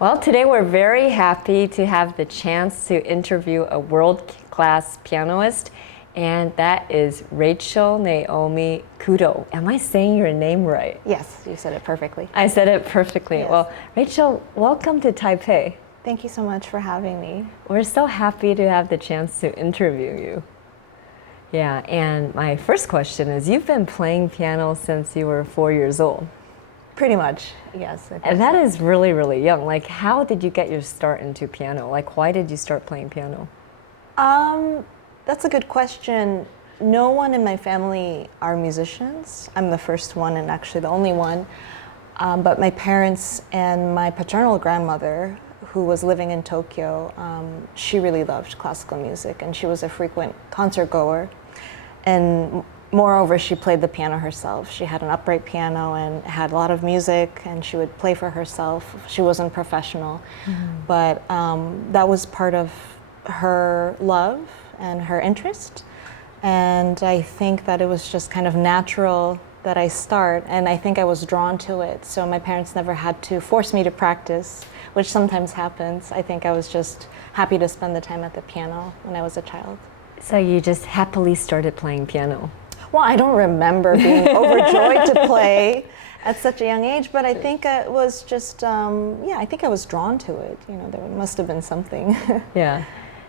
Well, today we're very happy to have the chance to interview a world-class pianist, and that is Rachel Naomi Kudo. Am I saying your name right? Yes, you said it perfectly. I said it perfectly. Yes. Well, Rachel, welcome to Taipei. Thank you so much for having me. We're so happy to have the chance to interview you. Yeah, and my first question is, you've been playing piano since you were 4 years old. Pretty much, yes. And that is really, really young. Like, how did you get your start into piano? Like, why did you start playing piano? That's a good question. No one in my family are musicians. I'm the first one and actually the only one. But my parents and my paternal grandmother, who was living in Tokyo, she really loved classical music and she was a frequent concert goer. And moreover, she played the piano herself. She had an upright piano and had a lot of music, and she would play for herself. She wasn't professional, but that was part of her love and her interest. And I think that it was just kind of natural that I start, and I think I was drawn to it. So my parents never had to force me to practice, which sometimes happens. I think I was just happy to spend the time at the piano when I was a child. So you just happily started playing piano? Well, I don't remember being overjoyed to play at such a young age, but I think it was just, I think I was drawn to it. You know, there must have been something. Yeah,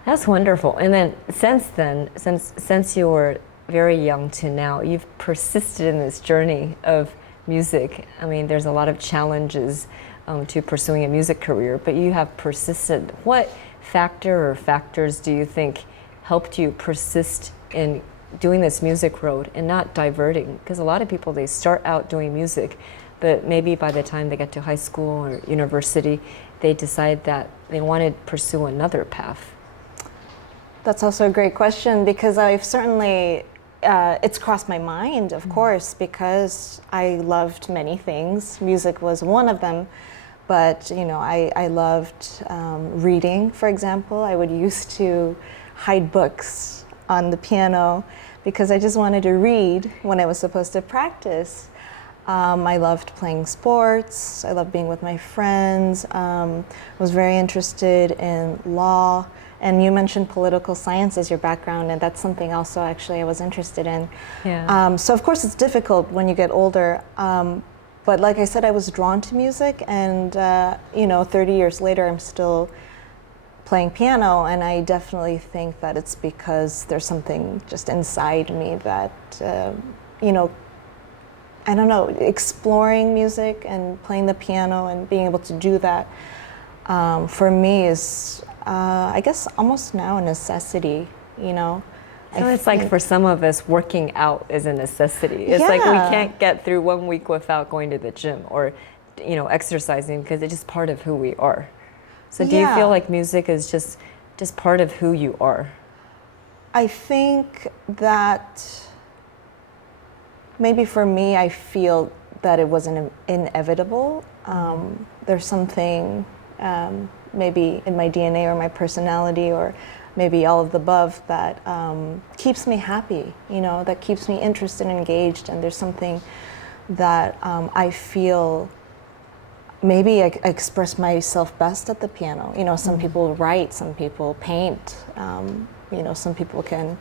that's wonderful. And then, since you were very young to now, you've persisted in this journey of music. I mean, there's a lot of challenges to pursuing a music career, but you have persisted. What factor or factors do you think helped you persist in doing this music road and not diverting? Because a lot of people, they start out doing music, but maybe by the time they get to high school or university, they decide that they want to pursue another path. That's also a great question, because I've certainly, it's crossed my mind, of course, because I loved many things. Music was one of them, but you know, I loved reading, for example. I would used to hide books on the piano because I just wanted to read when I was supposed to practice. I loved playing sports. I loved being with my friends. Was very interested in law. And you mentioned political science as your background, and that's something also actually I was interested in. Yeah. So of course it's difficult when you get older. But like I said, I was drawn to music, and 30 years later, I'm still playing piano, and I definitely think that it's because there's something just inside me that, I don't know, exploring music and playing the piano and being able to do that, for me is, I guess, almost now a necessity, you know. So it's like for some of us, working out is a necessity. It's like we can't get through 1 week without going to the gym or, exercising, because it's just part of who we are. So do you feel like music is just part of who you are? I think that maybe for me, I feel that it was inevitable. There's something maybe in my DNA or my personality, or maybe all of the above, that keeps me happy, that keeps me interested and engaged. And there's something that I feel. Maybe I express myself best at the piano. Some people write, some people paint, some people can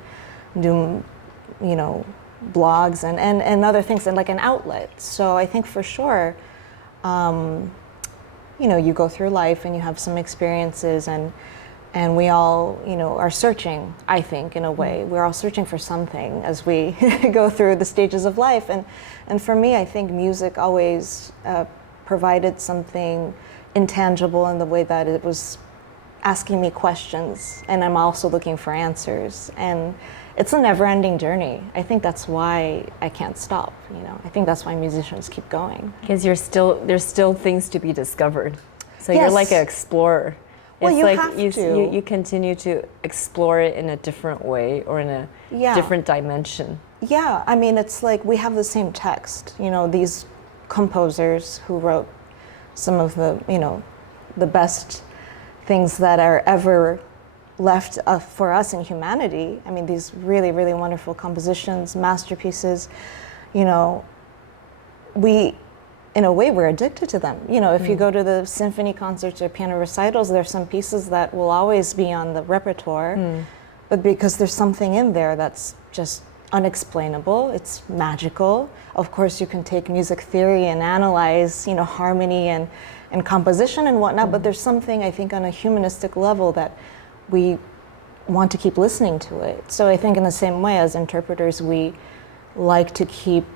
do, blogs and other things, and like an outlet. So I think for sure, you go through life and you have some experiences, and we all, are searching, I think, in a way. We're all searching for something as we go through the stages of life. And for me, I think music always provided something intangible in the way that it was asking me questions, and I'm also looking for answers. And it's a never-ending journey. I think that's why I can't stop. I think that's why musicians keep going. Because there's still things to be discovered. So Yes. You're like an explorer. Well, it's you like have to. You continue to explore it in a different way or in a different dimension. Yeah, I mean, it's like we have the same text. These composers who wrote some of the best things that are ever left for us in humanity. I mean, these really, really wonderful compositions, masterpieces. We in a way, we're addicted to them. You know, if you go to the symphony concerts or piano recitals, there's some pieces that will always be on the repertoire, but because there's something in there that's just unexplainable, it's magical. Of course, you can take music theory and analyze, you know, harmony and composition and whatnot, but there's something, I think, on a humanistic level that we want to keep listening to it. So I think in the same way as interpreters, we like to keep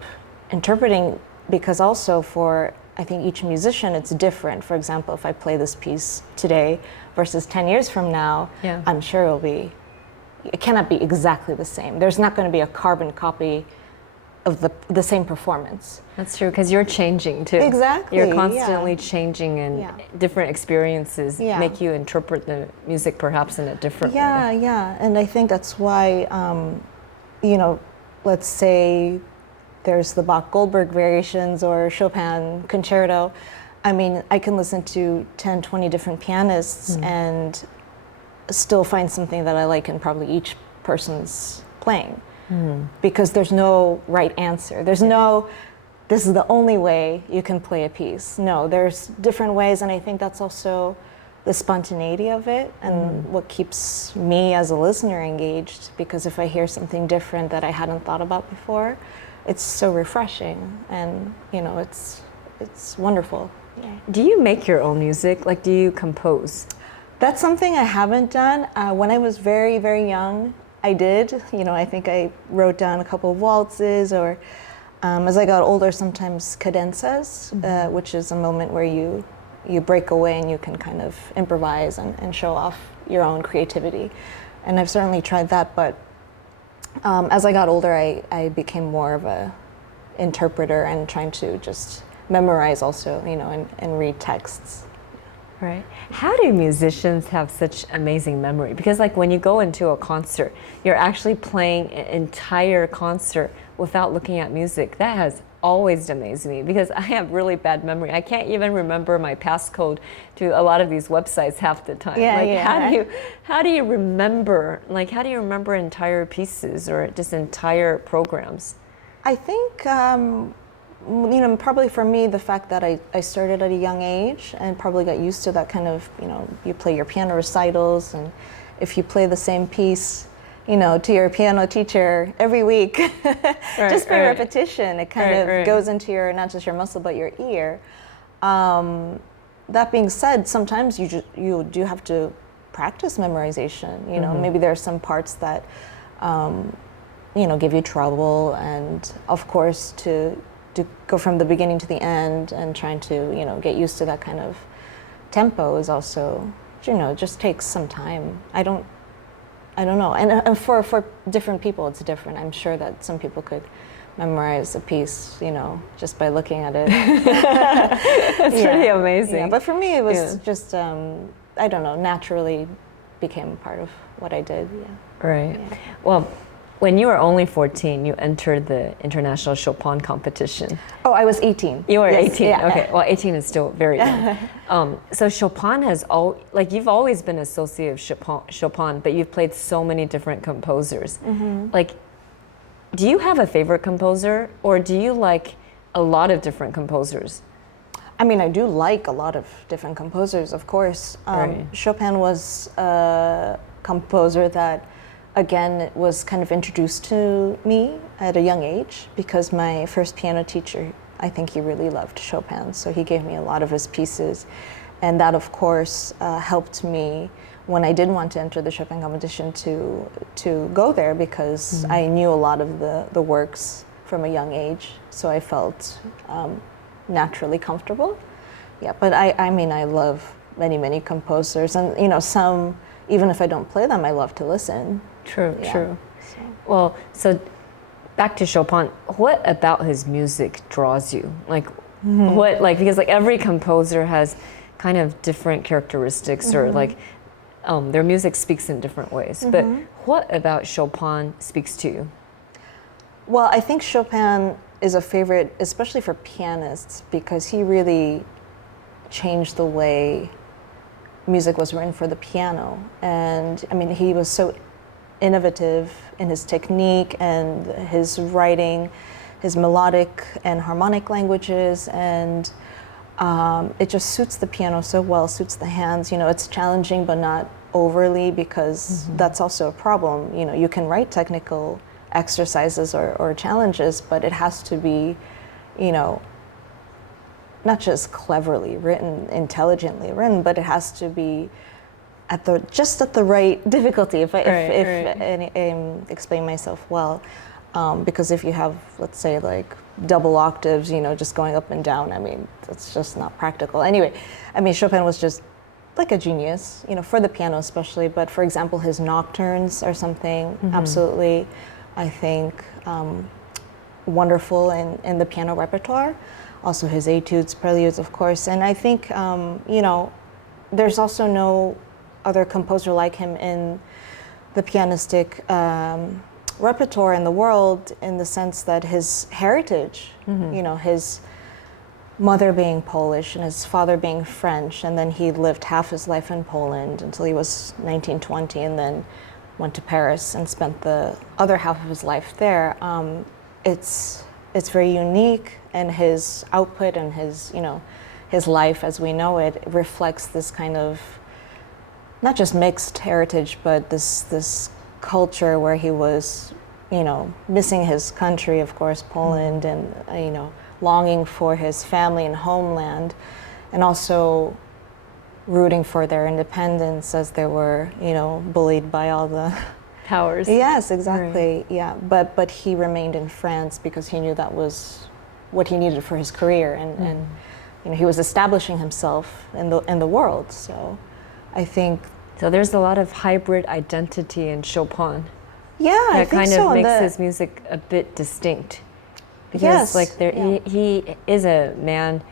interpreting, because also for, I think, each musician, it's different. For example, if I play this piece today versus 10 years from now, I'm sure it cannot be exactly the same. There's not going to be a carbon copy of the same performance. That's true, because you're changing too. Exactly. You're constantly changing, and different experiences make you interpret the music perhaps in a different way. Yeah. And I think that's why, you know, let's say there's the Bach-Goldberg variations or Chopin concerto. I mean, I can listen to 10, 20 different pianists and still find something that I like in probably each person's playing. Because there's no right answer. There's no, this is the only way you can play a piece. No, there's different ways, and I think that's also the spontaneity of it and what keeps me as a listener engaged, because if I hear something different that I hadn't thought about before, it's so refreshing, and you know, it's wonderful. Yeah. Do you make your own music? Like, do you compose? That's something I haven't done. When I was very, very young, I did. You know, I think I wrote down a couple of waltzes, or as I got older, sometimes cadenzas, which is a moment where you break away and you can kind of improvise and show off your own creativity. And I've certainly tried that, but as I got older, I became more of a interpreter and trying to just memorize also, you know, and read texts. Right. How do musicians have such amazing memory? Because like when you go into a concert, you're actually playing an entire concert without looking at music. That has always amazed me, because I have really bad memory. I can't even remember my passcode to a lot of these websites half the time. How do you remember, like, how do you remember entire pieces or just entire programs? I think, you know, probably for me, the fact that I started at a young age and probably got used to that kind of, you know, you play your piano recitals, and if you play the same piece, you know, to your piano teacher every week, just by repetition, it kind of goes into your, not just your muscle, but your ear. That being said, sometimes you do have to practice memorization. You know, maybe there are some parts that, you know, give you trouble, and of course to go from the beginning to the end and trying to, you know, get used to that kind of tempo is also, you know, just takes some time. I don't know. And for different people, it's different. I'm sure that some people could memorize a piece, you know, just by looking at it. It's pretty amazing. Yeah, but for me, it was just, I don't know, naturally became part of what I did. Yeah. Right. Yeah. Well, when you were only 14, you entered the International Chopin competition. Oh, I was 18. You were 18. Yeah. Okay. Well, 18 is still very young. So Chopin has like you've always been associated with Chopin, but you've played so many different composers. Like, do you have a favorite composer, or do you like a lot of different composers? I mean, I do like a lot of different composers, of course. Chopin was a composer that, again, it was kind of introduced to me at a young age, because my first piano teacher, I think he really loved Chopin, so he gave me a lot of his pieces, and that of course helped me when I did want to enter the Chopin competition to go there, because I knew a lot of the works from a young age, so I felt naturally comfortable. Yeah, but I mean, I love many composers, and you know, some, even if I don't play them, I love to listen. True. Well, so back to Chopin, what about his music draws you? Like, what, like, because like every composer has kind of different characteristics, or like their music speaks in different ways. But what about Chopin speaks to you? Well, I think Chopin is a favorite, especially for pianists, because he really changed the way music was written for the piano. And I mean, he was so innovative in his technique and his writing, his melodic and harmonic languages, and it just suits the piano so well, suits the hands. You know, it's challenging but not overly, because that's also a problem. You know, you can write technical exercises or challenges, but it has to be, you know, not just cleverly written, intelligently written, but it has to be just at the right difficulty. If I explain myself well, because if you have, let's say, like double octaves, you know, just going up and down, I mean, that's just not practical. Anyway, I mean, Chopin was just like a genius, you know, for the piano especially. But for example, his nocturnes are something absolutely, I think, wonderful in the piano repertoire. Also his etudes, preludes, of course. And I think, you know, there's also no other composer like him in the pianistic repertoire in the world, in the sense that his heritage, you know, his mother being Polish and his father being French, and then he lived half his life in Poland until he was 19, 20, and then went to Paris and spent the other half of his life there. It's very unique, and his output and his, you know, his life as we know it reflects this kind of not just mixed heritage, but this culture where he was, you know, missing his country, of course, Poland, and you know, longing for his family and homeland, and also rooting for their independence as they were, you know, bullied by all the powers. Yes, exactly. Right. Yeah, but he remained in France because he knew that was what he needed for his career, and you know, he was establishing himself in the world. So I think so. There's a lot of hybrid identity in Chopin. Yeah, that kind of makes his music a bit distinct. Because yes, like he is a man,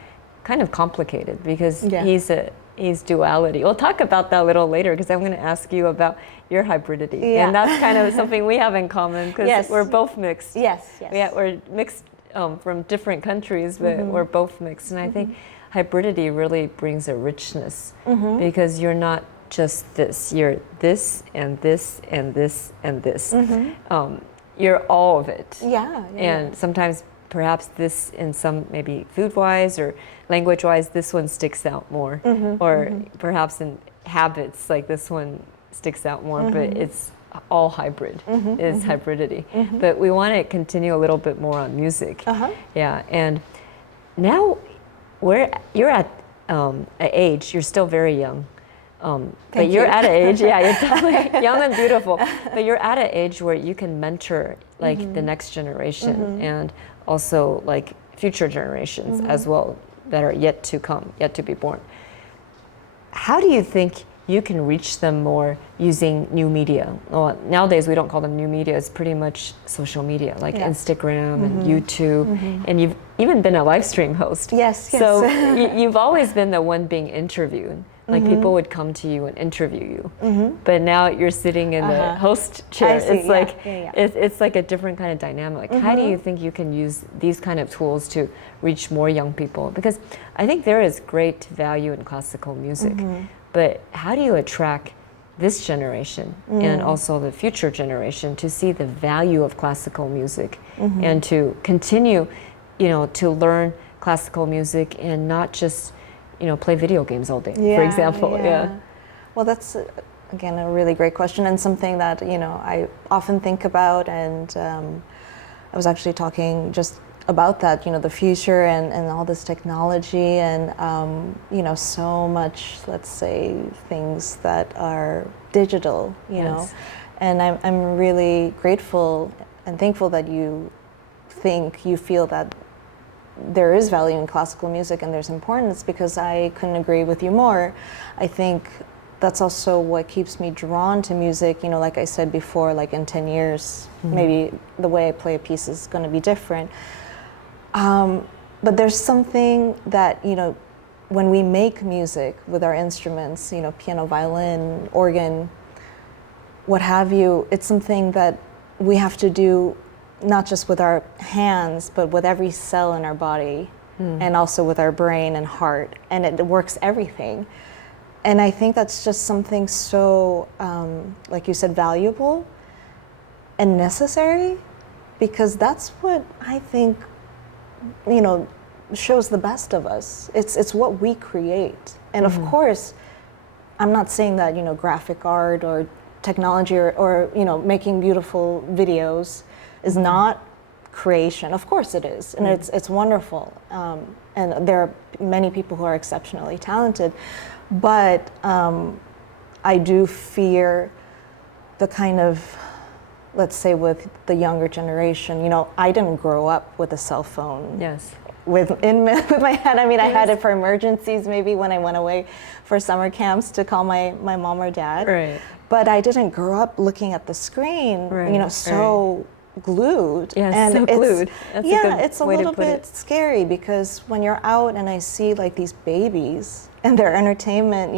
kind of complicated, because he's duality. We'll talk about that a little later, because I'm going to ask you about your hybridity, and that's kind of something we have in common, because we're both mixed. We're mixed from different countries, but we're both mixed, and I think hybridity really brings a richness, because you're not just this. You're this and this and this and this. You're all of it. And sometimes perhaps this, in some, maybe food-wise or language-wise, this one sticks out more. Or perhaps in habits, like this one sticks out more, but it's all hybrid. It's hybridity. But we want to continue a little bit more on music. Yeah, and now you're at an age, you're still very young. But you're at an age, you're totally young and beautiful, but you're at an age where you can mentor like the next generation, and also like future generations as well, that are yet to come, yet to be born. How do you think you can reach them more using new media? Well, nowadays we don't call them new media, it's pretty much social media, like Instagram and YouTube, and you've even been a live stream host. So you've always been the one being interviewed. Like people would come to you and interview you, but now you're sitting in the host chair. It's like it's like a different kind of dynamic. How do you think you can use these kind of tools to reach more young people? Because I think there is great value in classical music, but how do you attract this generation and also the future generation to see the value of classical music and to continue, you know, to learn classical music and not just, you know, play video games all day, for example. Well, that's again a really great question, and something that, you know, I often think about, and I was actually talking just about that, you know, the future and all this technology, and you know, so much, let's say, things that are digital, you know, and I'm really grateful and thankful that you feel that there is value in classical music and there's importance, because I couldn't agree with you more. I think that's also what keeps me drawn to music. You know, like I said before, like in 10 years, maybe the way I play a piece is going to be different. But there's something that, you know, when we make music with our instruments, you know, piano, violin, organ, what have you, it's something that we have to do not just with our hands, but with every cell in our body, and also with our brain and heart, and it works everything. And I think that's just something so, like you said, valuable and necessary because that's what I think, shows the best of us. It's what we create. And of course, I'm not saying that, graphic art or technology or making beautiful videos is not creation. Of course it is, and it's wonderful. And there are many people who are exceptionally talented, but I do fear the kind of, let's say with the younger generation, I didn't grow up with a cell phone. Yes. With my hand. I mean, I had it for emergencies, maybe when I went away for summer camps to call my mom or dad. Right. But I didn't grow up looking at the screen, so glued. Yeah, and so glued. That's it's a little bit scary because when you're out and I see like these babies and their entertainment,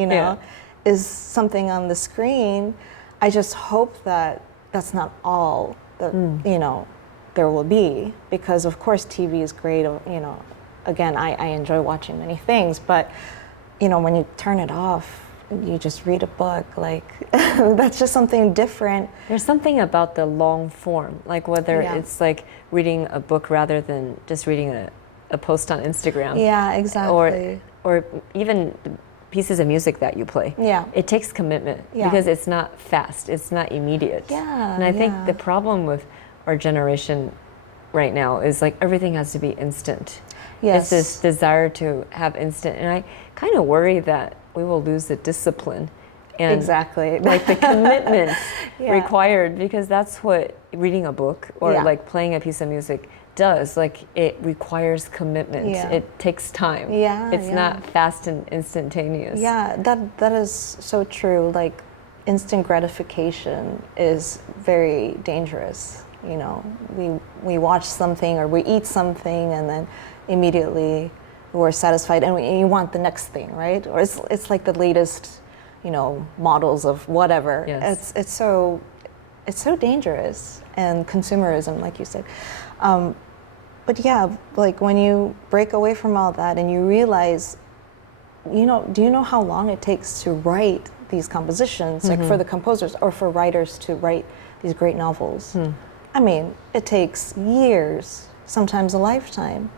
is something on the screen, I just hope that that's not all that, there will be, because of course TV is great, again, I enjoy watching many things, but when you turn it off, you just read a book, like that's just something different. There's something about the long form, like whether it's like reading a book rather than just reading a post on Instagram. Yeah, exactly. Or even pieces of music that you play. Yeah. It takes commitment because it's not fast, it's not immediate. Yeah. And I think the problem with our generation right now is like everything has to be instant. Yes. It's this desire to have instant, and I kind of worry that we will lose the discipline and exactly like the commitment required, because that's what reading a book or like playing a piece of music does. Like it requires commitment. It takes time. It's not fast and instantaneous. Yeah, that is so true. Like instant gratification is very dangerous. We watch something or we eat something and then immediately we're satisfied and you want the next thing, right? Or it's like the latest, models of whatever. Yes. It's so dangerous, and consumerism, like you said. But yeah, like when you break away from all that and you realize, do you know how long it takes to write these compositions, like for the composers or for writers to write these great novels? I mean, it takes years, sometimes a lifetime.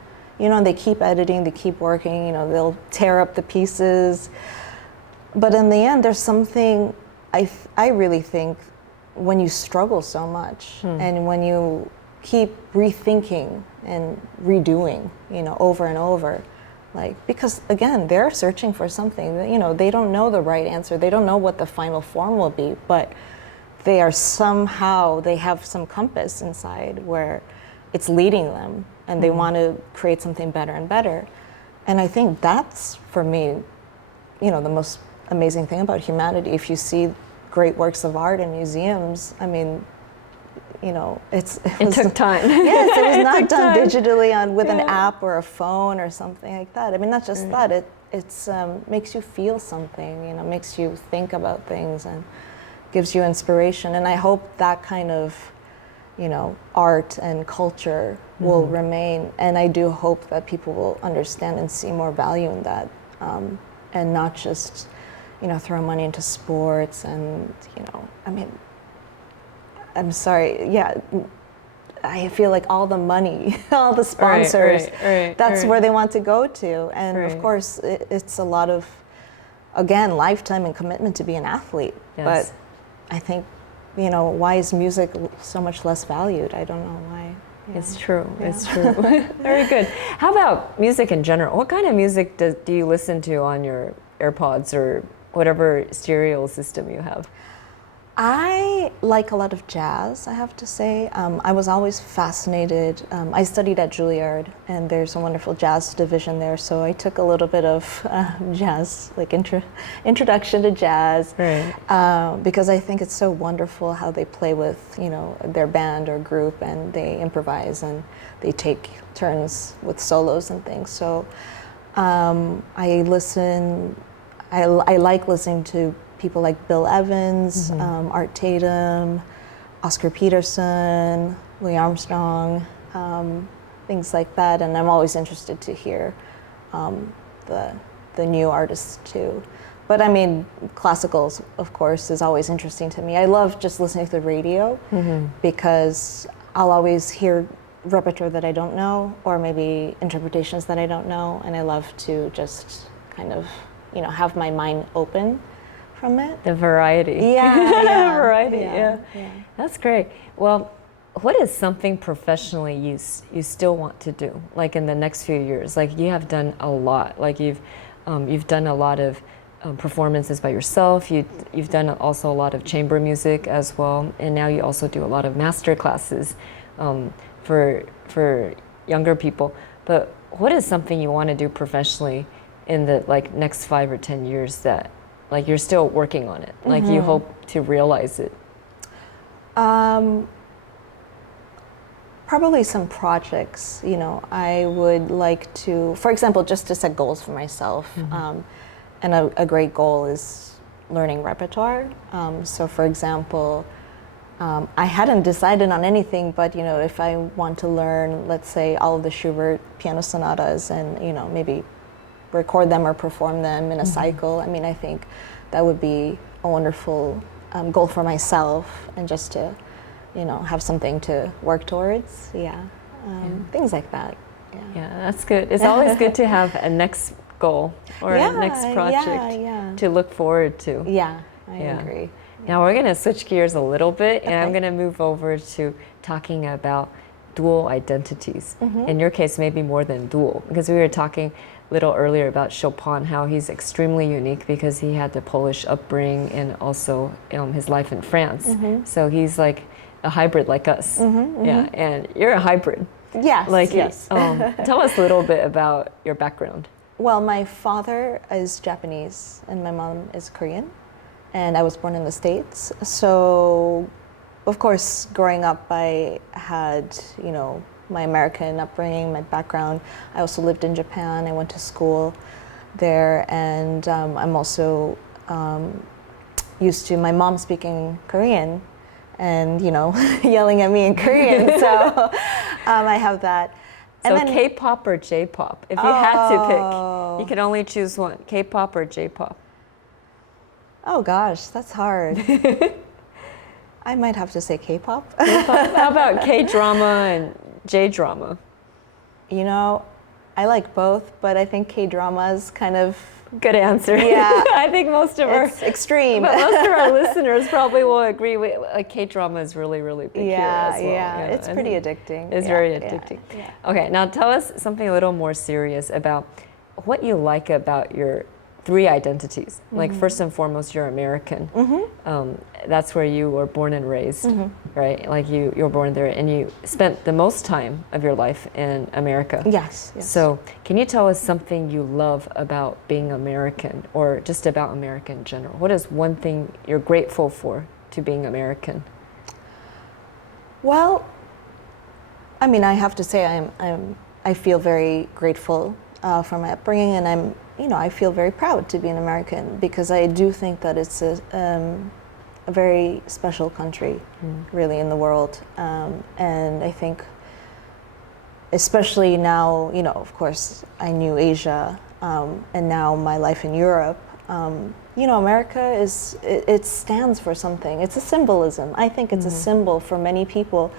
And they keep editing, they keep working, they'll tear up the pieces. But in the end, there's something, I really think, when you struggle so much and when you keep rethinking and redoing, over and over, like, because again, they're searching for something that, they don't know the right answer. They don't know what the final form will be, but they have some compass inside where it's leading them, and they want to create something better and better. And I think that's, for me, the most amazing thing about humanity. If you see great works of art in museums, I mean, it took time. Yes, it was not done digitally with an app or a phone or something like that. I mean, not just that, it makes you feel something, makes you think about things and gives you inspiration. And I hope that kind of art and culture will remain. And I do hope that people will understand and see more value in that, and not just, throw money into sports and, I mean, I'm sorry, I feel like all the money, all the sponsors, that's where they want to go to. And of course, it's a lot of, again, lifetime and commitment to be an athlete. Yes. But I think, why is music so much less valued? I don't know why. It's true. Yeah. It's true. Very good. How about music in general? What kind of music do you listen to on your AirPods or whatever stereo system you have? I like a lot of jazz, I have to say. I was always fascinated. I studied at Juilliard, and there's a wonderful jazz division there, so I took a little bit of jazz, like introduction to jazz, because I think it's so wonderful how they play with, their band or group, and they improvise and they take turns with solos and things. So I like listening to people like Bill Evans, Art Tatum, Oscar Peterson, Louis Armstrong, things like that. And I'm always interested to hear the new artists too. But I mean, classicals, of course, is always interesting to me. I love just listening to the radio because I'll always hear repertoire that I don't know, or maybe interpretations that I don't know, and I love to just kind of, have my mind open from it. The variety. Yeah, variety. Yeah. That's great. Well, what is something professionally you still want to do, like in the next few years? Like you have done a lot. Like you've done a lot of performances by yourself. You've done also a lot of chamber music as well, and now you also do a lot of master classes for younger people. But what is something you want to do professionally in the next 5 or 10 years that you're still working on it? Like you hope to realize it? Probably some projects. I would like to, for example, just to set goals for myself. And a great goal is learning repertoire. So for example, I hadn't decided on anything, but if I want to learn, let's say, all of the Schubert piano sonatas and maybe record them or perform them in a cycle, I think that would be a wonderful goal for myself, and just to have something to work towards. Things like that. Yeah, that's good. It's always good to have a next goal or a next project to look forward to. Yeah, I agree. Now we're going to switch gears a little bit, and I'm going to move over to talking about dual identities. In your case, maybe more than dual, because we were talking a little earlier about Chopin, how he's extremely unique because he had the Polish upbringing and also his life in France. So he's like a hybrid like us. Yeah, and you're a hybrid. Yes, yes. Tell us a little bit about your background. Well, my father is Japanese and my mom is Korean, and I was born in the States. So, of course, growing up, I had, my American upbringing, my background. I also lived in Japan. I went to school there, and I'm also used to my mom speaking Korean and, yelling at me in Korean. So I have that. So then, K-pop or J-pop? If you had to pick, you could only choose one, K-pop or J-pop? Oh gosh, that's hard. I might have to say K-pop. How about K-drama and J-drama? I like both, but I think K-drama is kind of... Good answer. Yeah. I think most of it's extreme. But most of our listeners probably will agree with K-drama is really, really big here as well. Yeah, it's pretty addicting. It's very addicting. Yeah. Okay, now tell us something a little more serious about what you like about your 3 identities. Like first and foremost, you're American. That's where you were born and raised, right? Like you were born there, and you spent the most time of your life in America. Yes. So can you tell us something you love about being American, or just about America in general? What is one thing you're grateful for to being American? Well, I have to say I feel very grateful for my upbringing, and I feel very proud to be an American, because I do think that it's a very special country, really, in the world. And I think, especially now, of course, I knew Asia, and now my life in Europe, America it stands for something. It's a symbolism. I think it's a symbol for many people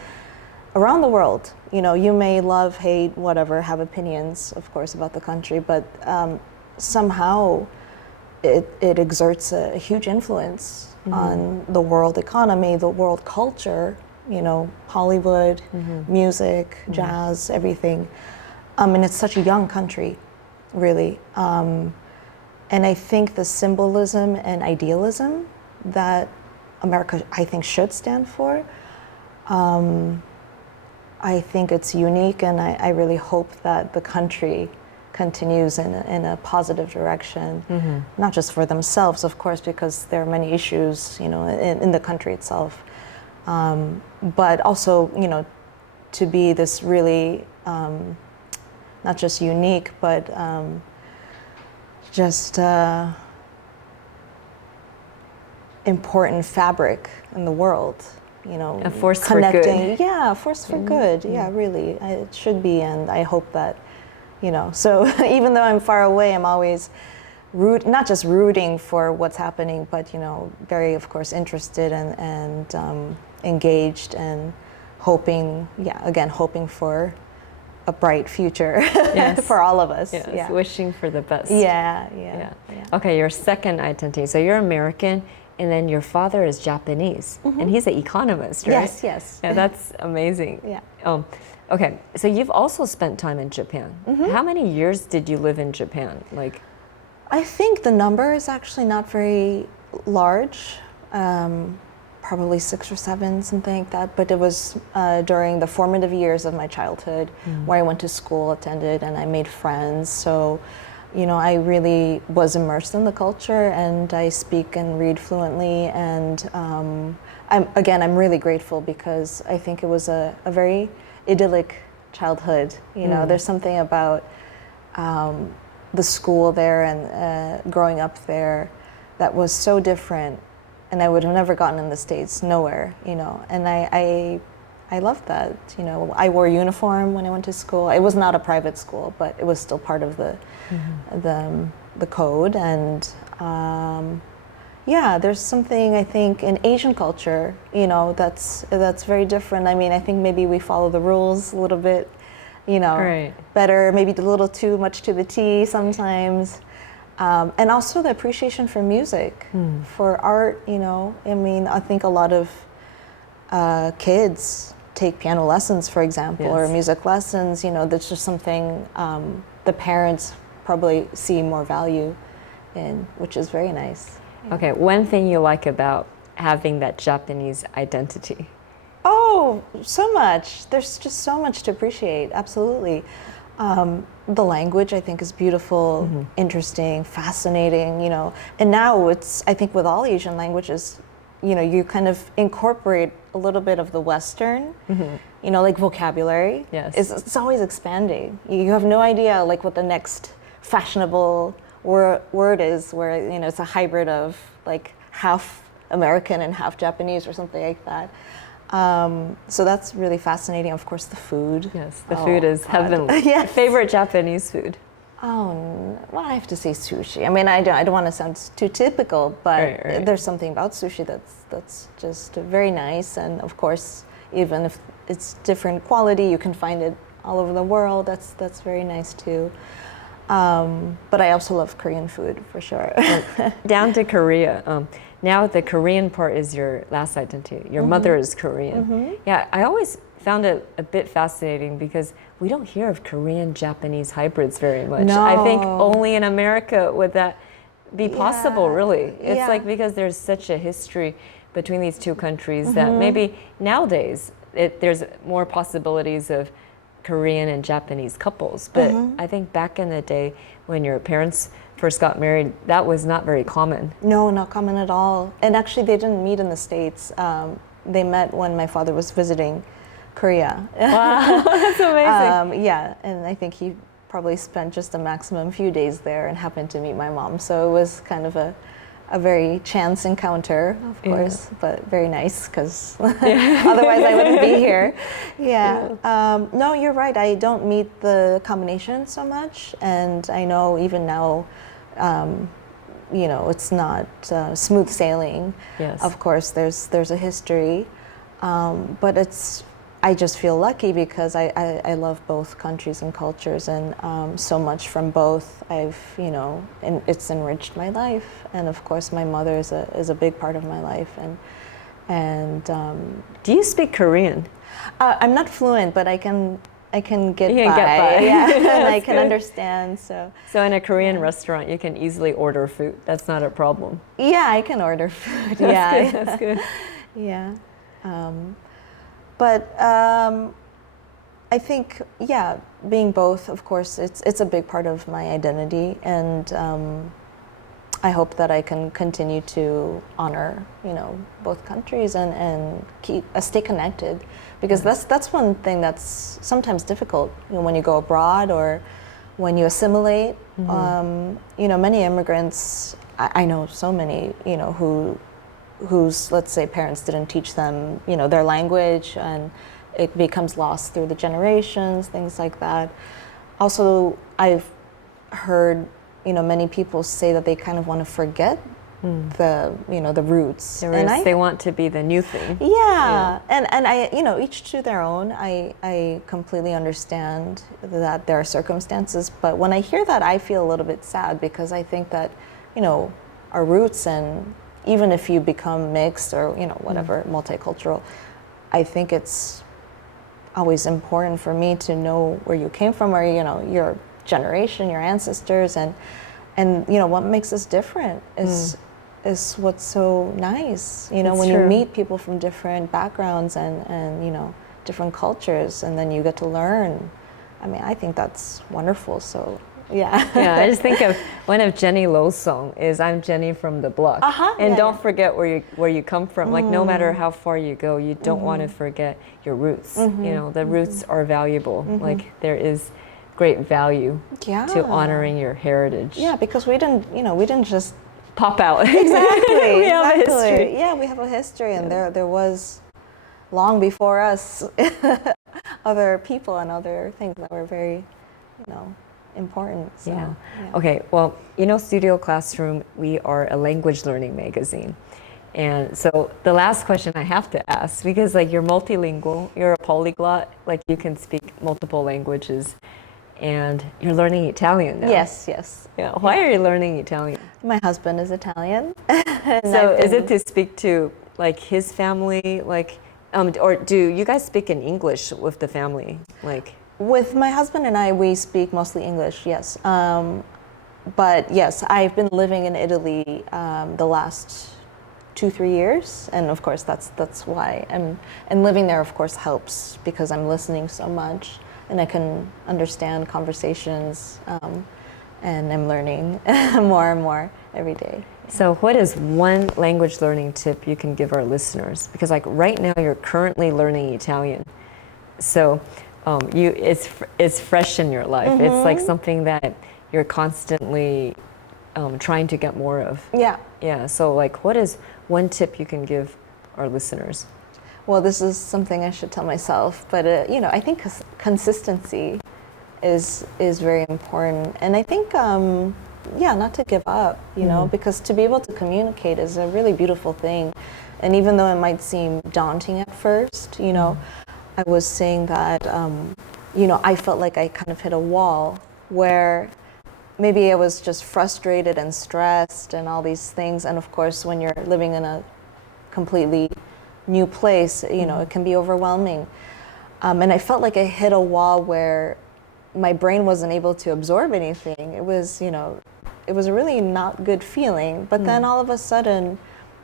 around the world. You may love, hate, whatever, have opinions, of course, about the country, but somehow it exerts a huge influence on the world economy, the world culture, Hollywood, music, jazz, everything. And it's such a young country, really. And I think the symbolism and idealism that America, I think, should stand for, I think it's unique, and I really hope that the country continues in a positive direction, not just for themselves, of course, because there are many issues, in the country itself, but also, to be this really not just unique, but just important fabric in the world. A force connecting. for good. Yeah, a force for good. Yeah, really, it should be, and I hope that. So even though I'm far away, I'm always not just rooting for what's happening, but very, of course, interested and engaged, and hoping for a bright future for all of us. Yes, yeah. wishing for the best. Yeah. Okay, your second identity. So you're American, and then your father is Japanese, and he's an economist, right? Yes. Yeah, that's amazing. Yeah. Okay, so you've also spent time in Japan. How many years did you live in Japan? Like, I think the number is actually not very large. Probably 6 or 7, something like that. But it was during the formative years of my childhood where I went to school, attended, and I made friends. So, I really was immersed in the culture, and I speak and read fluently. And I'm really grateful because I think it was a very idyllic childhood. There's something about the school there and growing up there that was so different. And I would have never gotten in the States, nowhere, And I loved that, I wore a uniform when I went to school. It was not a private school, but it was still part of the code. And there's something I think in Asian culture, that's very different. I mean, I think maybe we follow the rules a little bit, right. better, maybe a little too much to the T sometimes. And also the appreciation for music, for art, I mean, I think a lot of kids take piano lessons, for example, or music lessons, that's just something the parents probably see more value in, which is very nice. Okay, one thing you like about having that Japanese identity? Oh, so much. There's just so much to appreciate, absolutely. The language, I think, is beautiful, interesting, fascinating, And now I think with all Asian languages, you kind of incorporate a little bit of the Western, like vocabulary. Yes. It's always expanding. You have no idea, like, what the next fashionable word is, where, it's a hybrid of, like, half American and half Japanese or something like that. So that's really fascinating. Of course, the food. Yes, the food is heavenly. Yes. Favorite Japanese food? Oh, well, I have to say sushi. I mean, I don't want to sound too typical, but right. There's something about sushi that's just very nice. And of course, even if it's different quality, you can find it all over the world. That's very nice too. But I also love Korean food for sure. Down to Korea. Now the Korean part is your last identity. Your mother is Korean. Yeah, I always found it a bit fascinating because we don't hear of Korean-Japanese hybrids very much. No. I think only in America would that be possible, really. It's like because there's such a history between these two countries that maybe nowadays there's more possibilities of Korean and Japanese couples. But I think back in the day when your parents first got married, that was not very common. No, not common at all. And actually, they didn't meet in the States. They met when my father was visiting Korea. Wow, that's amazing. And I think he probably spent just a maximum few days there and happened to meet my mom. So it was kind of a very chance encounter, of course, but very nice because otherwise I wouldn't be here. No, you're right. I don't meet the combination so much, and I know even now, it's not smooth sailing. Yes. Of course, there's a history, but I just feel lucky because I love both countries and cultures, and so much from both. And it's enriched my life, and of course my mother is a big part of my life. And do you speak Korean? I'm not fluent, but I can get you can by. Get by. Yeah, and I can understand. So in a Korean restaurant, you can easily order food. That's not a problem. Yeah, I can order food. That's good. Yeah. But I think, being both, of course, it's a big part of my identity, and I hope that I can continue to honor, both countries and stay connected, because that's one thing that's sometimes difficult, when you go abroad or when you assimilate. Many immigrants, I know so many, whose, let's say, parents didn't teach them, their language, and it becomes lost through the generations, things like that. Also, I've heard, many people say that they kind of want to forget the roots. They want to be the new thing. Yeah. And I, each to their own. I completely understand that there are circumstances, but when I hear that, I feel a little bit sad because I think that, our roots, and even if you become mixed or, whatever, multicultural, I think it's always important for me to know where you came from, or, your generation, your ancestors, and what makes us different is what's so nice, when you meet people from different backgrounds and different cultures, and then you get to learn. I mean, I think that's wonderful. So yeah. Yeah, I just think of one of Jenny Lo's song is "I'm Jenny from the block," and don't forget where you come from. Like no matter how far you go, you don't want to forget your roots. The roots are valuable. Like there is great value to honoring your heritage. Yeah, because we didn't just pop out. Exactly. We have a history. Yeah, we have a history, and there was long before us other people and other things that were very, important. So, yeah. Okay. Well, Studio Classroom, we are a language learning magazine. And so the last question I have to ask, because like you're multilingual, you're a polyglot, like you can speak multiple languages, and you're learning Italian now. Yes. Yeah. Why are you learning Italian? My husband is Italian. So is it to speak to like his family, like, or do you guys speak in English with the family, like? With my husband and I, we speak mostly English, yes. But yes, I've been living in Italy the last 2-3 years, and of course that's why. And living there, of course, helps because I'm listening so much, and I can understand conversations, and I'm learning more and more every day. So what is one language learning tip you can give our listeners? Because like right now, you're currently learning Italian, so. It's fresh in your life. It's like something that you're constantly trying to get more of. Yeah. Yeah. So like, what is one tip you can give our listeners? Well, this is something I should tell myself, but I think consistency is very important, and I think not to give up. Because to be able to communicate is a really beautiful thing, and even though it might seem daunting at first, I was saying that, I felt like I kind of hit a wall where maybe I was just frustrated and stressed and all these things. And of course, when you're living in a completely new place, it can be overwhelming. And I felt like I hit a wall where my brain wasn't able to absorb anything. It was, it was a really not good feeling. But then all of a sudden,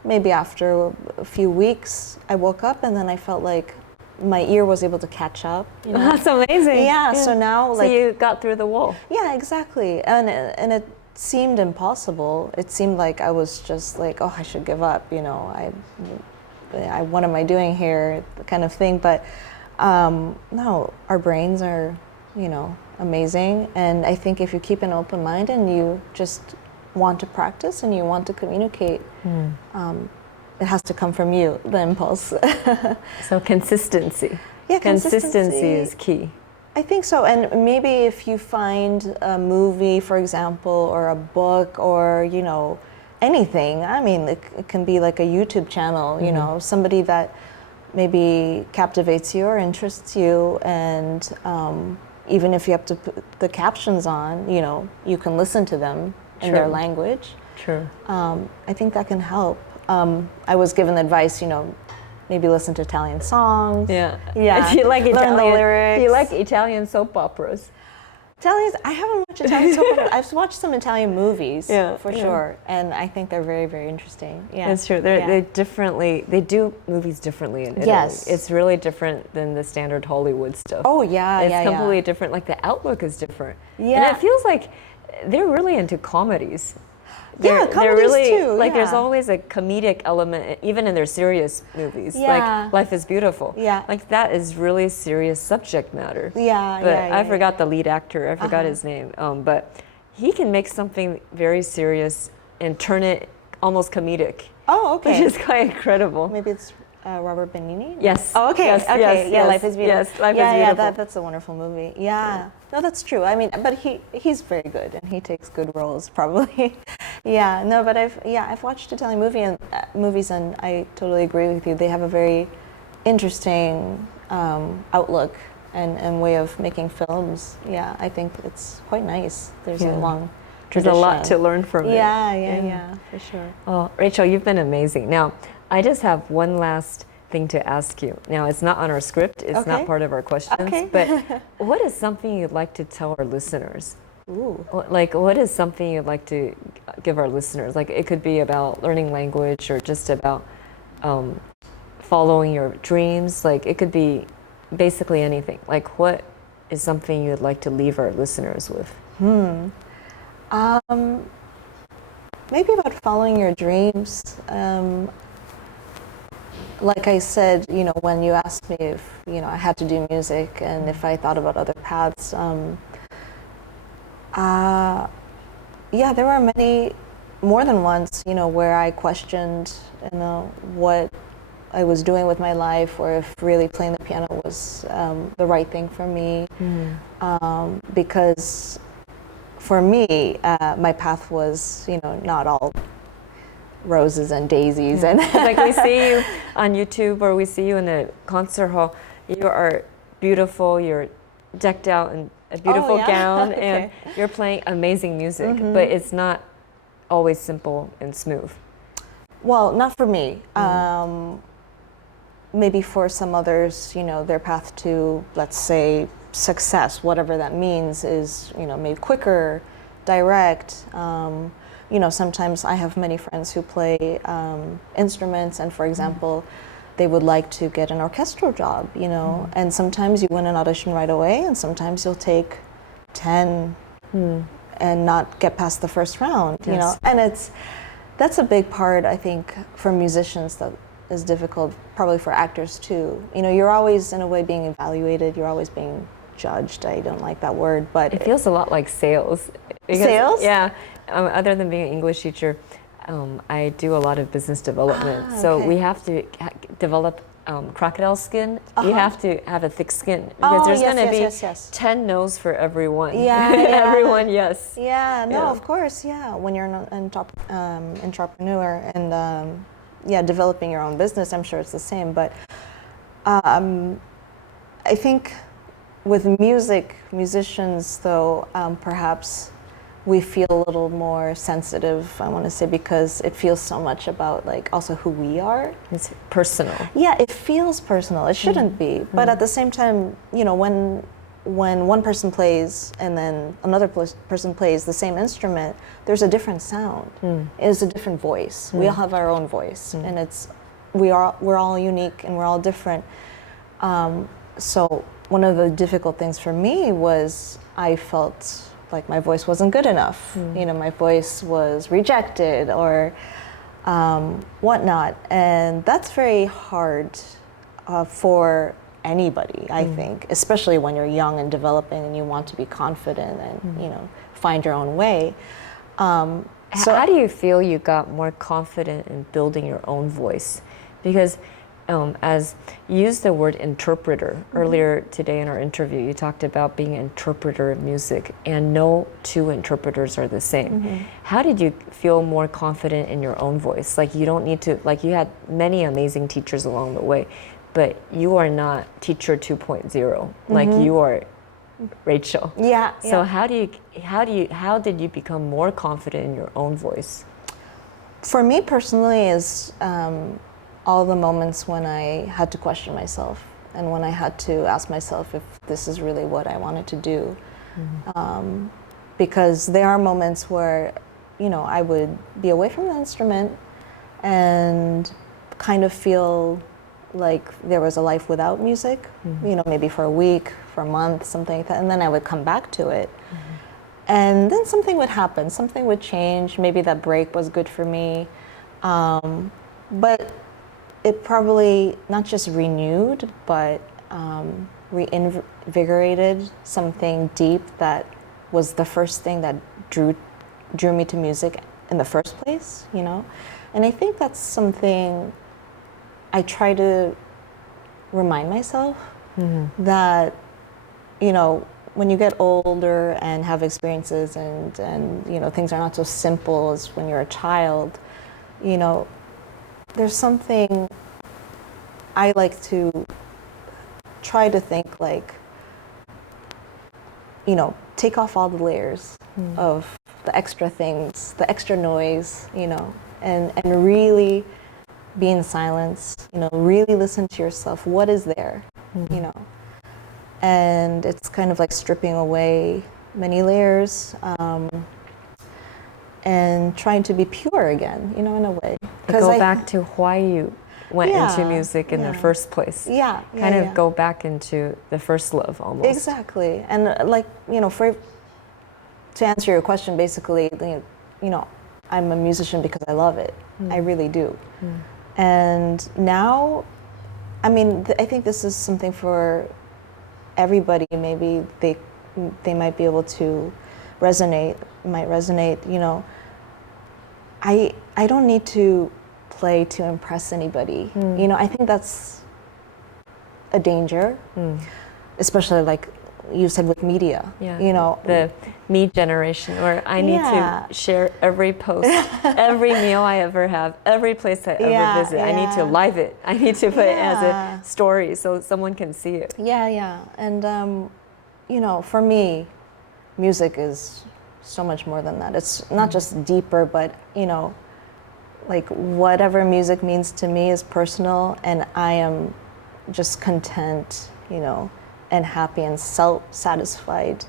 maybe after a few weeks, I woke up and then I felt like my ear was able to catch up. That's amazing. Yeah, so now so you got through the wall. Yeah, exactly. And it seemed impossible. It seemed like I was just like, oh, I should give up, I what am I doing here, kind of thing. But no, our brains are, amazing. And I think if you keep an open mind and you just want to practice and you want to communicate, it has to come from you, the impulse. So consistency. Yeah, consistency is key. I think so. And maybe if you find a movie, for example, or a book, or, anything. I mean, it can be like a YouTube channel, somebody that maybe captivates you or interests you. And even if you have to put the captions on, you can listen to them in their language. True. I think that can help. I was given advice, maybe listen to Italian songs. Yeah. Do you like Italian, learn the lyrics? Do you like Italian soap operas? I haven't watched Italian soap operas. I've watched some Italian movies, for sure, and I think they're very, very interesting. Yeah, that's true. They do movies differently in Italy. Yes, it's really different than the standard Hollywood stuff. Oh yeah, it's completely different. Like the outlook is different. Yeah, and it feels like they're really into comedies. Comedies they're really, too. Like there's always a comedic element, even in their serious movies. Yeah. Like Life is Beautiful. Yeah. Like that is really serious subject matter. Yeah, but I forgot the lead actor. I forgot his name. But he can make something very serious and turn it almost comedic. Oh, okay. Which is quite incredible. Maybe it's Robert Benigni? Yes. Oh, okay. Yes, okay. Yes, yeah, Life is Beautiful. Yes, Life is Beautiful. Yeah, that's a wonderful movie. Yeah. No, that's true. I mean, but he's very good and he takes good roles probably. Yeah, no, but I've watched Italian movies, and I totally agree with you. They have a very interesting outlook and way of making films. Yeah, I think it's quite nice. There's a long tradition. There's a lot to learn from it. Yeah, for sure. Well, Rachel, you've been amazing. Now, I just have one last thing to ask you. Now, it's not on our script. It's not part of our questions. But what is something you'd like to tell our listeners? Ooh. Like, what is something you'd like to give our listeners? Like, it could be about learning language or just about following your dreams. Like, it could be basically anything. Like, what is something you'd like to leave our listeners with? Maybe about following your dreams. Like I said, when you asked me if, I had to do music and if I thought about other paths, there were more than once, where I questioned, what I was doing with my life, or if really playing the piano was the right thing for me. Because for me, my path was, not all roses and daisies. And like we see you on YouTube or we see you in the concert hall, you are beautiful, you're decked out in a beautiful gown, and you're playing amazing music, but it's not always simple and smooth. Well, not for me. Maybe for some others, their path to, let's say, success, whatever that means, is, maybe quicker, direct. Sometimes I have many friends who play instruments, and for example, they would like to get an orchestral job, and sometimes you win an audition right away, and sometimes you'll take 10 and not get past the first round, and that's a big part, I think, for musicians that is difficult, probably for actors too. You're always, in a way, being evaluated, you're always being judged. I don't like that word, but it feels a lot like sales. Sales? Yeah. Other than being an English teacher, I do a lot of business development. So we have to develop crocodile skin. You have to have a thick skin because there's going to be 10 no's for everyone. Everyone, yes. Yeah, no, of course, when you're an entrepreneur and developing your own business, I'm sure it's the same. But I think with musicians, though, perhaps we feel a little more sensitive, I want to say, because it feels so much about, like, also who we are. It's personal. Yeah, it feels personal. It shouldn't be. But at the same time, when one person plays and then another person plays the same instrument, there's a different sound. It's a different voice. We all have our own voice, and we're all unique and we're all different. So one of the difficult things for me was I felt like my voice wasn't good enough. My voice was rejected or whatnot, and that's very hard for anybody, I think, especially when you're young and developing and you want to be confident and find your own way. So how do you feel you got more confident in building your own voice? Because as you used the word interpreter earlier today in our interview, you talked about being an interpreter of music, and no two interpreters are the same. How did you feel more confident in your own voice? Like, you don't need to, like, you had many amazing teachers along the way, but you are not teacher 2.0. Like, you are Rachel. So how did you become more confident in your own voice? For me personally, is all the moments when I had to question myself and when I had to ask myself if this is really what I wanted to do. Because there are moments where, I would be away from the instrument and kind of feel like there was a life without music, maybe for a week, for a month, something like that, and then I would come back to it. And then something would happen, something would change, maybe that break was good for me. But it probably not just renewed, but reinvigorated something deep that was the first thing that drew me to music in the first place, And I think that's something I try to remind myself that, when you get older and have experiences and you know, things are not so simple as when you're a child, you know, there's something I like to try to think like, you know, take off all the layers of the extra things, the extra noise, you know, and really be in silence, you know, really listen to yourself. What is there, you know? And it's kind of like stripping away many layers and trying to be pure again, you know, in a way. Go back to why you went into music in the first place. Kind of go back into the first love almost. Exactly. And like, you know, to answer your question, basically, you know, I'm a musician because I love it. I really do. And now, I mean, I think this is something for everybody. Maybe they might be able to resonate, you know. I don't need to play to impress anybody. You know, I think that's a danger, especially like you said with media. You know, the me generation, where I need to share every post, every meal I ever have, every place I ever visit. I need to live it. I need to put it as a story so someone can see it. And you know, for me, music is so much more than that. It's not just deeper, but you know, like whatever music means to me is personal, and I am just content, you know, and happy and self-satisfied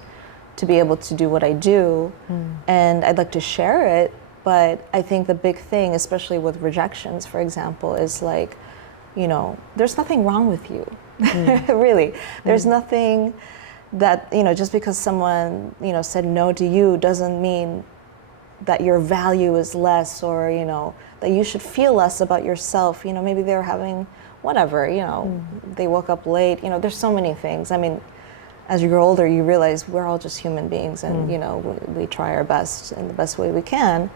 to be able to do what I do. And I'd like to share it, but I think the big thing, especially with rejections, for example, is like, you know, there's nothing wrong with you. Really. There's nothing that, you know, just because someone, you know, said no to you doesn't mean that your value is less, or, you know, that you should feel less about yourself. You know, maybe they're having whatever, you know, they woke up late, you know, there's so many things. I mean, as you grow older, you realize we're all just human beings, and, you know, we try our best in the best way we can.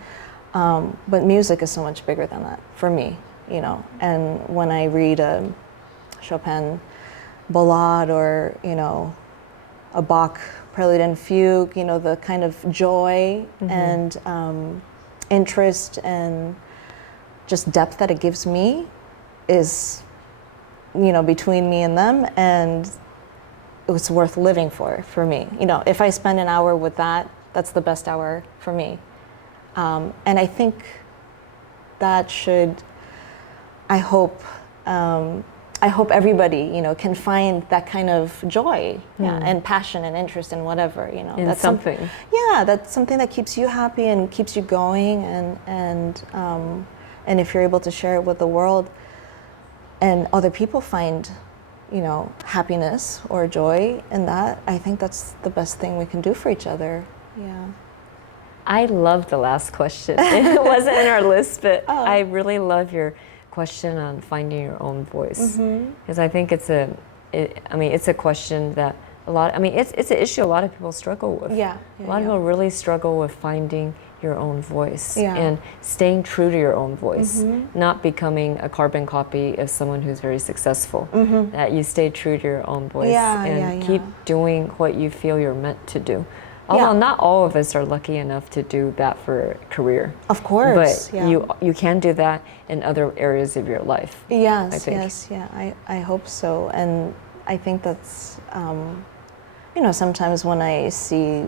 But music is so much bigger than that for me, you know. And when I read a Chopin ballade or, you know, a Bach prelude and fugue, you know, the kind of joy and interest and just depth that it gives me is, you know, between me and them, and it's worth living for me. You know, if I spend an hour with that, that's the best hour for me. And I think that should, I hope everybody, you know, can find that kind of joy and passion and interest in whatever, you know. That's something. That's something that keeps you happy and keeps you going, and if you're able to share it with the world, and other people find, you know, happiness or joy in that, I think that's the best thing we can do for each other. I love the last question. It wasn't in our list, but I really love your question on finding your own voice, because I think it's a question that it's an issue a lot of people struggle with. A lot of people really struggle with finding your own voice and staying true to your own voice, not becoming a carbon copy of someone who's very successful. That you stay true to your own voice and keep doing what you feel you're meant to do. Although not all of us are lucky enough to do that for a career. Of course. But you can do that in other areas of your life. I hope so. And I think that's, you know, sometimes when I see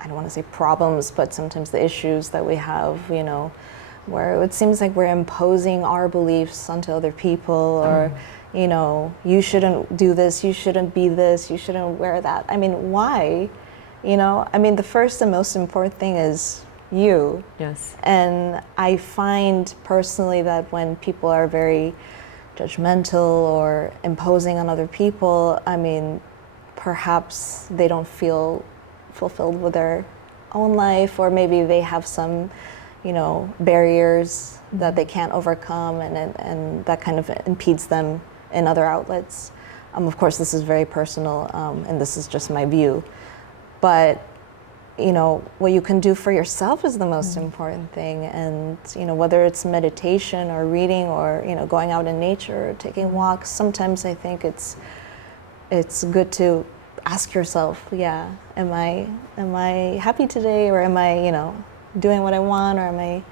I don't want to say problems, but sometimes the issues that we have, you know, where it seems like we're imposing our beliefs onto other people, or, you know, you shouldn't do this, you shouldn't be this, you shouldn't wear that. I mean, why? You know, I mean, the first and most important thing is you. Yes. And I find personally that when people are very judgmental or imposing on other people, I mean, perhaps they don't feel fulfilled with their own life, or maybe they have some, you know, barriers that they can't overcome, and that kind of impedes them in other outlets. Of course, this is very personal, and this is just my view. But, you know, what you can do for yourself is the most important thing. And, you know, whether it's meditation or reading or, you know, going out in nature or taking walks, sometimes I think it's good to ask yourself, am I happy today, or am I, doing what I want, or am I,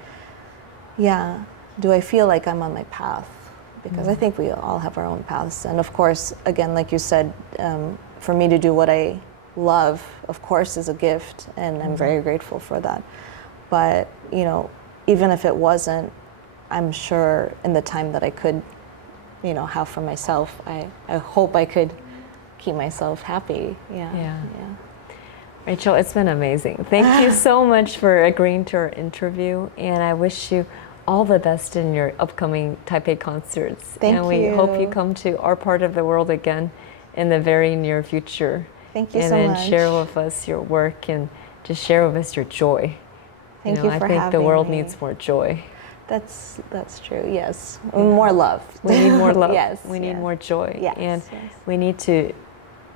do I feel like I'm on my path? Because I think we all have our own paths. And of course, again, like you said, for me to do what I love, of course, is a gift, and I'm very grateful for that. But, even if it wasn't, I'm sure in the time that I could, have for myself, I hope I could keep myself happy. Yeah. Rachel, it's been amazing. Thank you so much for agreeing to our interview, and I wish you all the best in your upcoming Taipei concerts. Thank you. And we hope you come to our part of the world again in the very near future. Thank you so much. And then share with us your work and just share with us your joy. Thank you for having me. I think the world needs more joy. That's true, yes. More love. We need more love. Yes. We need more joy. Yes, and yes. we need to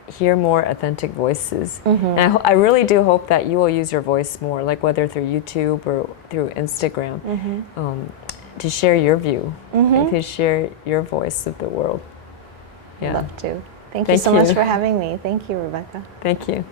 hear more authentic voices. And I really do hope that you will use your voice more, like whether through YouTube or through Instagram, to share your view and to share your voice of the world. I'd love to. Thank you so much for having me. Thank you, Rebecca. Thank you.